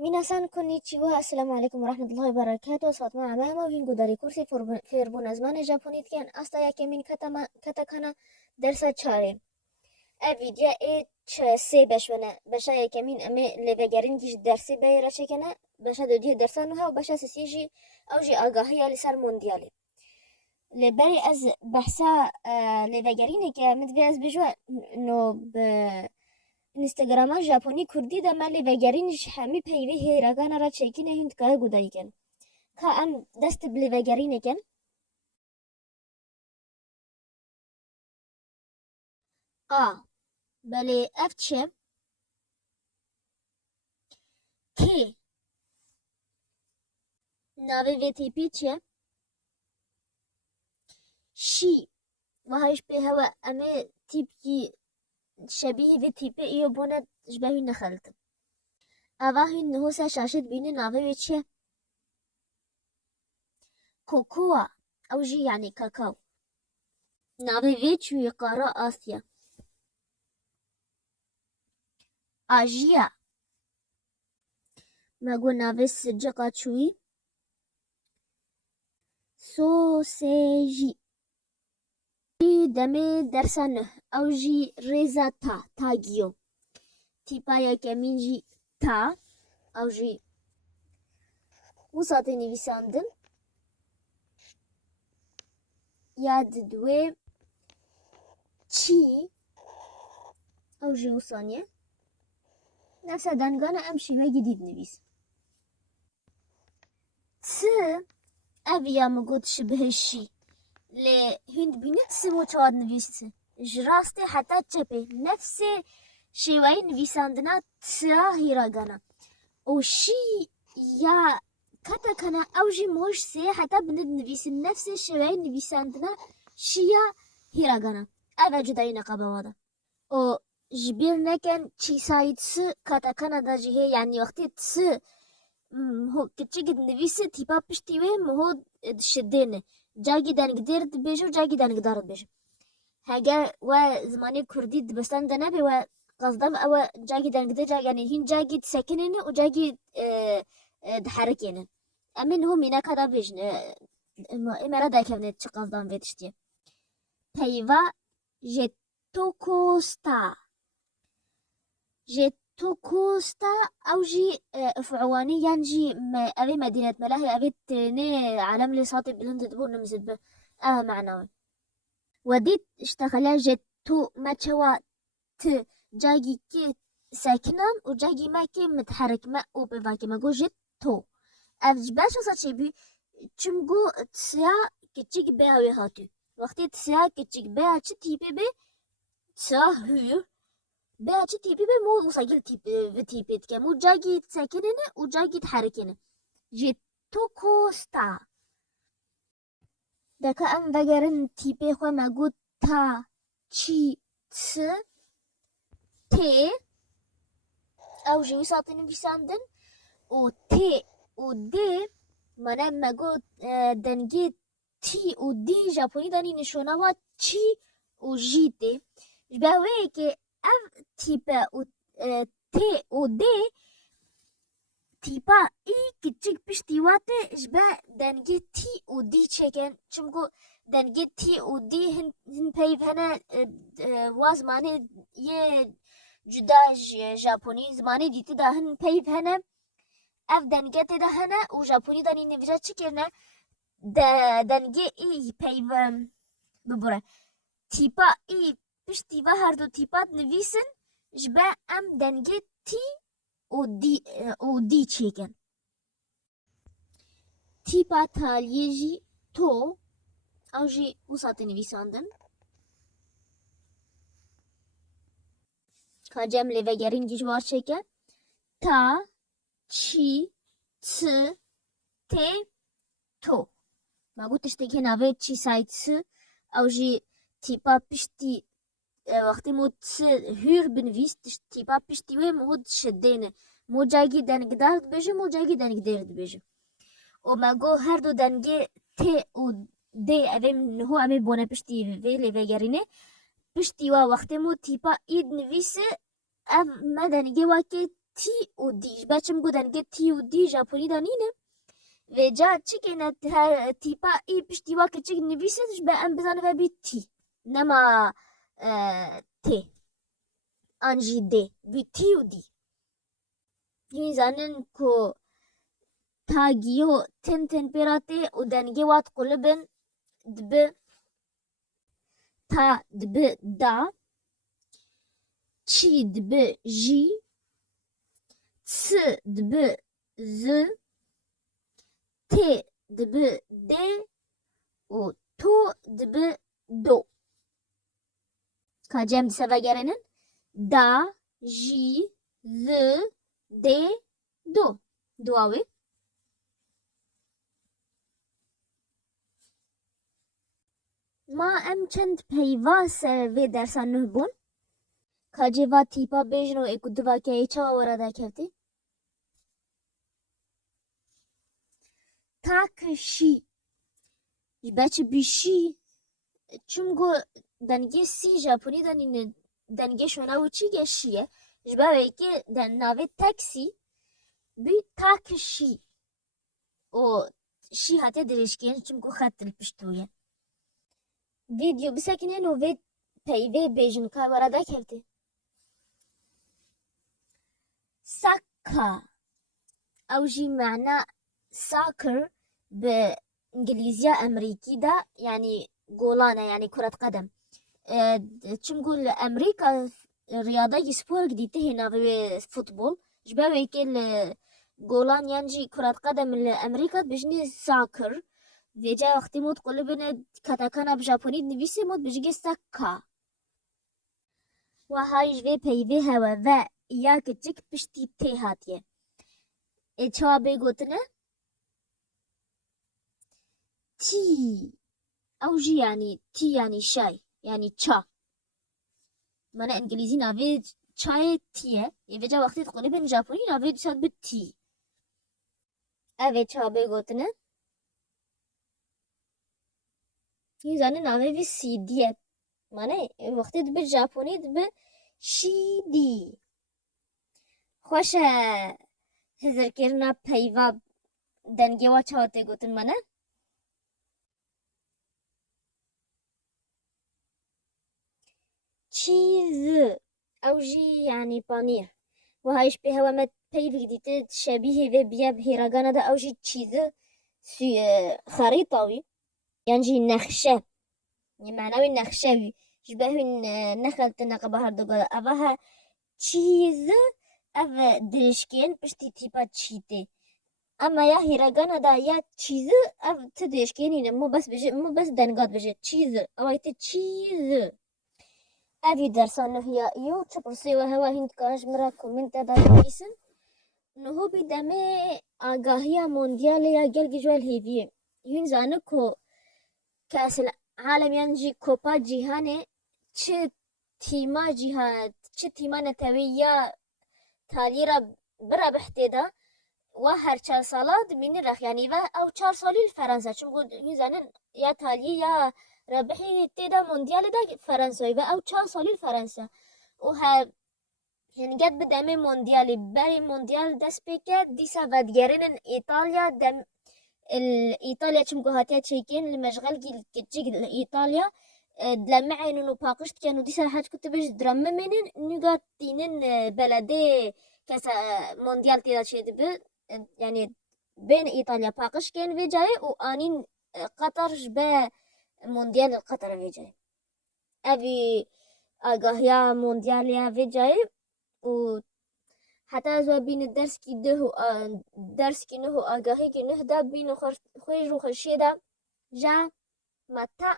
皆さんこんにちはالسلام عليكم ورحمة الله وبركاته صوت مع ماما وهنجو داري كورسي فيربون زمان ژاپنی كان استا يكمين كاتاكانا درس چاره فيديو سه بشونه بشا يكمين امي لبگرين كيش درسي بيرا چكنا بشا دو درسانو ها وبشا سيجي او جي آگاهي لسر مونديالي لبري از بحثا لبگرين که مدوي از بجوا نو اینستاگرام ژاپنی کردی دا ملی وگرینش همی پیوی هیرگان را چکینه هند که گودایی کن که ام دست بلی وگرینه کن بله اف چه که ناوی وی تیپی چه شی و هایش به هوا امی تیپی شبیه وی تیپی ایو بونه جبهی نخلت اوه نهو سه شاشد بینه ناوی وی چه کوکوا او جی یعنی کاکاو ناوی وی چوی قارا آسیا آژیا مگو ناوی سجقا چوی سوسيجي دمي درسانه او جي ريزا تاجيو تيبايا كمينجي تا او جي وساطي نویساندن ياد دوي چي او جي وصانية نفسا دانگانا امشي ما جديد نويس ت أبيا مقود شبه الشي لي هند بینید سمو چواد نویسته جراسته حتی چپه نفس شیوهی نویساندنا تسا هیراگانا او شی یا کتا کنا او جی موش سه حتی بند نویسن نفس شیوهی نویساندنا شیا هیراگانا اوه جدایی نقابه وادا او جبیر نکن چی سایی تس کتا کنا دا جیه یعنی وقتی تس هو کچه نویسه تیپا پشتیوه مهو شدینه جاگی دنگدار دبیجه و جاگی دنگدار دبیجه هگه و زمانی کردی دبستان دنبه و قصدم او جاگی دنگدار جاگی یعنی هین جاگی سکننه و جاگی دحرکینه امین هم اینا کدا بیجنه امرا دایکمنه چه قصدم ویدشتیه پیوا جتوکوستا جتوکوستا او جی افعواني ينجي أبي مدينة ملاهي أبي تني عالم لساطي بلند دبور نمزد معناه وديت اشتغل جتو ما تشوا ت جاجي كي ساكنة وجاجي ما كي متحرك ما أو بفاكي ما جو جتو أفج باش وصل بي تشمجو تسيا كتشيك بها ويهاتو وقتي تسيا كتشيك بها تشتي بي تسيا هو بها تشتي بي مو وصاقل تيبت كمو جاجي ساكنة وجاجي تحركنه جتو كوستا دكا ام وگرن تیپه خو مگو تا چی ت ت او جوی ساطن بیساندن و ت و د منم مگو دنگی تی و دی ژاپنی دانی نشونه و چی و جی تی جبهوی که اف تیپه و ت و د تیپا ای küçük piştiwate jbe dengê tî û dî çekin çimku dengê tî û dî hin peyv hene wa zimanê yê cuda ji Japonî zimanê dîtî da hin peyv hene ev dengê tê de hene û Japonî danî nivîja çi kirine dengê î peyv bibire tîpa î piştî ve her du tîpat nivîsin jbe em dengê tî û dî çêkin tîpa taliyê jî to ew jî wisa tê nivîsandin ka cem lê vegerîn jî ji war çêke ta çî tı tê to ma got tiştekî navê çîsayî tı ew jî tîpa piştî wextê mo tı hûr binivîs tîpa piştî wê mo dişidêne mo cagî dengdar dibêje mo cagî dengdêr dibêje û me got her du dengê tê û dê evê niho em ê bone piştî vê lêvegerînê piştî wa wextê mo tîpa î dinivîse ev me dengê wekê تی و دی بچم گودن گه تی و دی ژاپنی دانینه و جا چیکنه هر تیپا ای پشتی وا که چیک نویسدش به ام بزنه و بی تی نما تی انجی دی بی تی و دی هین زنن کو تاگیو تن پیراته و دنگه وات قلبن دبه تا دبه دا چی دبه جی س دبه ز ت دبه د و تو دبه دو کاجم دی سوا گرنن دا جی ز د دو دواوی ما ام چند پیواس وی درسان نه بون کاجی و تیپا بیجنو اکو دوا که ایچا ورده کفتی تاکشی بچه بیشی چونگو دنگه سی ژاپنی دانینه دنگه شونه و چی گشیه جبه که دن ناوی تاکسی بی تاکشی و شی حتی درشکین چونگو خط پشتویه ویدیو بسکنین و وید پیوه بیجن که ورده کفتی ساکا او جی معنی ساکر به انگلیزی امریکی دا یعنی گولانه یعنی کرت قدم چونگو امریکا رياضة سبور جديدة هنا في فوتبول جباوي كل جولان ينجي كرة قدم لأمريكا بجني ساكر فيجا وقتی مود قلبنا كاتاكانا بجابوني نویسی مود بجگی ساكا و هاي جوی پیوی هوا و یا کچک پشتی تی هاتیه اچوا بگوتنه تی او جی يعني تی يعني شاي يعني چا من انگلیزی ناوی چای تیه یه وجه وقتی تقریبا ژاپنی ناوی دوست به تی اوه چا بگوتنه یه زنه ناوی وی سی دیه من وقتی به ژاپنی به شی دی خوش هزار کرنا پیوا دنگه و چاته گوتن منه چیز او جی یعنی پانیر و هایش به هوا مت پیوی دیده شبیه و بیا بهیراگانه ده او جی چیز خريطوي يعني نخشة يعني معنوي نخشوي شبه نخلت نقبه هردوغا أباها چیز او درشکین پشتی تیپا چیته اما یا هیراگانا دا یا چیز او ته درشکینی مو بس بجه مو بس دنگات بجه چیز او ایت چیز اوی درسان هیا ایو چه پرسی و هوا هند کاش مرا کومنت دا نویسن نهو بی دمه آگاهی موندیال یا گلگی جوال هیویه هین زانه کو کاس العالم یعنی کوپا جیهانه چه تیما جیهان چه تیما نتوی یا تالی را برا بحتیدا و هر 4 سالات مینی رخ یعنی و او 4 سالی فرانسه چون میزنن یا تالی یا ربحی تیدا موندیال دا فرانسوی و او 4 سالی فرانسه و هر یعنی گد بدمه موندیالی بری موندیال دست بکرد دیسا ودگرین ایتالیا دم إيطاليا تشمكو هاتيا تشيكين المشغل كتجيك إيطاليا لما عينو باقشت كانوا دي ساحات كنت باش درام منين نقاط تينين بلدي كاس مونديال تيدا شيء يعني بين إيطاليا باقش كان في جاي وآنين قطر جبا مونديال القطر في جاي أبي آگاهيا موندياليا في جاي و حتی زو بین درس کی ده درس کی نه آگاهی کی نه دا بین خوش رو خشیده جا متا